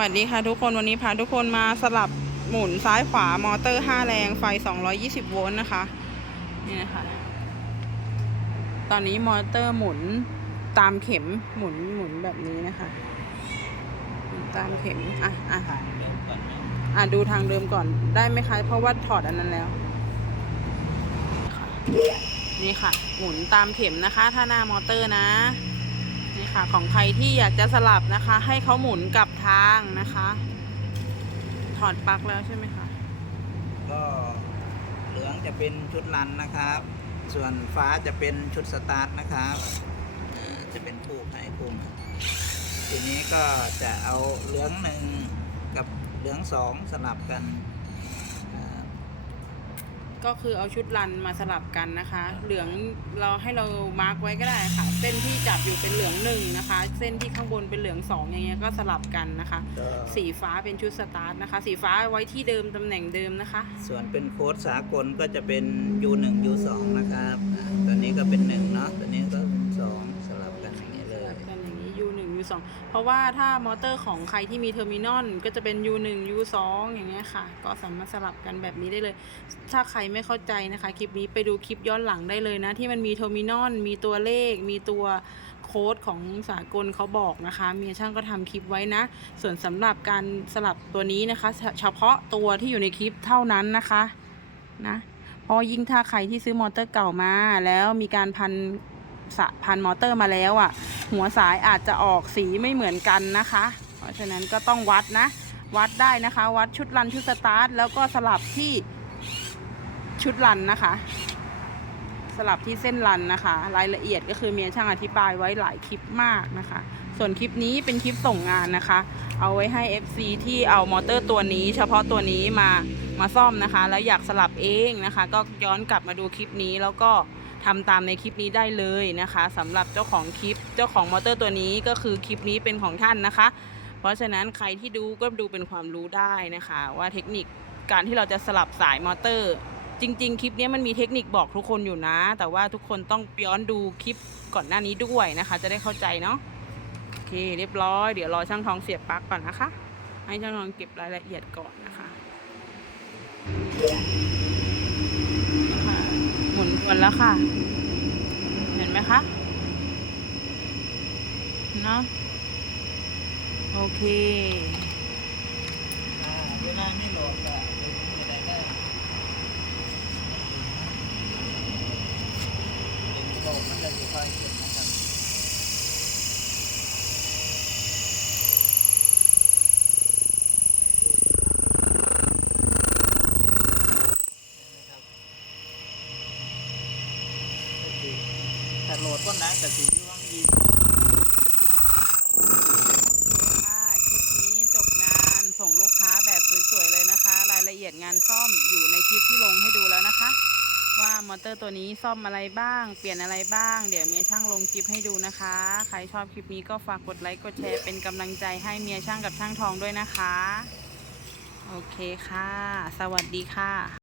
สวัสดีค่ะทุกคนวันนี้พาทุกคนมาสลับหมุนซ้ายขวามอเตอร์ 5 แรงไฟ 220 โวลต์นะคะนี่นะคะตอนนี้มอเตอร์หมุนตามเข็มหมุนหมุนแบบนี้นะคะตามเข็มอะอะอะดูทางเดิมก่อนได้ไหมคะเพราะว่าถอดอันนั้นแล้ว นี่ค่ะ หมุนตามเข็มนะคะ ถ้าหน้ามอเตอร์นะ นี่ค่ะ ของใครที่อยากจะสลับนะคะ ให้เขาหมุนกลับทางนะคะ ถอดปลั๊กแล้วใช่ไหมคะ ก็เหลืองจะเป็นชุดรันนะครับ ส่วนฟ้าจะเป็นชุดสตาร์ทนะครับอ่าจะเป็นผูกให้ปุ่มทีนี้ก็จะเอาเหลืองหนึ่งกับเหลืองสองสลับกัน ก็คือเอาชุดรันมาสลับกันนะคะ เหลืองเราให้เรามาร์กไว้ก็ได้ค่ะ เส้นที่จับอยู่เป็นเหลืองหนึ่งนะคะ เส้นที่ข้างบนเป็นเหลืองสองอย่างเงี้ยก็สลับกันนะคะสีฟ้าเป็นชุดสตาร์ทนะคะ สีฟ้าไว้ที่เดิมตำแหน่งเดิมนะคะ ส่วนเป็นโค้ดสากลก็จะเป็น U1 U2 นะครับตอนนี้ก็เป็น 1 เนาะตอนนี้ก็เป็2 U2 เพราะว่าถ้ามอเตอร์ของใครที่มีเทอร์มินอลก็จะเป็น U1 U2 อย่างเงี้ยค่ะ ก็สามารถสลับกันแบบนี้ได้เลย ถ้าใครไม่เข้าใจนะคะ คลิปนี้ไปดูคลิปย้อนหลังได้เลยนะ ที่มันมีเทอร์มินอลมีตัวเลข มีตัวโค้ดของสากลเขาบอกนะคะเมียช่างก็ทำคลิปไว้นะ ส่วนสำหรับการสลับตัวนี้นะคะ เฉพาะตัวที่อยู่ในคลิปเท่านั้นนะคะนะเพราะยิ่งถ้าใครที่ซื้อมอเตอร์เก่ามา แล้วมีการพันสะพันมอเตอร์มาแล้วอะ่ะ หัวสายอาจจะออกสีไม่เหมือนกันนะคะ เพราะฉะนั้นก็ต้องวัดนะ วัดได้นะคะ วัดชุดรันชุดสตาร์ทแล้วก็สลับที่ชุดรันนะคะ สลับที่เส้นรันนะคะ รายละเอียดก็คือเมียช่างอธิบายไว้หลายคลิปมากนะคะ ส่วนคลิปนี้เป็นคลิปส่งงานนะคะ เอาไว้ให้ FC ที่เอามอเตอร์ตัวนี้ เฉพาะตัวนี้มามาซ่อมนะคะ แล้วอยากสลับเองนะคะ ก็ย้อนกลับมาดูคลิปนี้แล้วก็ ทำตามในคลิปนี้ได้เลยนะคะสำหรับเจ้าของคลิปเจ้าของมอเตอร์ตัวนี้ก็คือคลิปนี้เป็นของท่านนะคะ เพราะฉะนั้นใครที่ดูก็ดูเป็นความรู้ได้นะคะ ว่าเทคนิคการที่เราจะสลับสายมอเตอร์ จริง ๆ คลิปนี้มันมีเทคนิคบอกทุกคนอยู่นะ แต่ว่าทุกคนต้องย้อนดูคลิปก่อนหน้านี้ด้วยนะคะ จะได้เข้าใจเนาะโอเคเรียบร้อย เดี๋ยวรอช่างทองเสียบปลั๊กก่อนนะคะ ให้ช่างทองเก็บรายละเอียดก่อนนะคะ มุนวนแล้วค่ะ เห็นไหมคะ เนาะโอเคอ่าเวลาไม่โหลดก็มีอะไรก็ดึงโหลดมันจะค่อย ๆขึ้นนะครับถ้าโหลดก็นะแต่สีที่ว่างยีค่ะคลิปนี้จบงานส่งลูกค้าแบบสวยๆเลยนะคะ รายละเอียดงานซ่อมอยู่ในคลิปที่ลงให้ดูแล้วนะคะ ว่ามอเตอร์ตัวนี้ซ่อมอะไรบ้าง เปลี่ยนอะไรบ้าง เดี๋ยวเมียช่างลงคลิปให้ดูนะคะ ใครชอบคลิปนี้ก็ฝากกดไลค์กดแชร์เป็นกำลังใจให้เมียช่างกับช่างทองด้วยนะคะ โอเคค่ะ สวัสดีค่ะ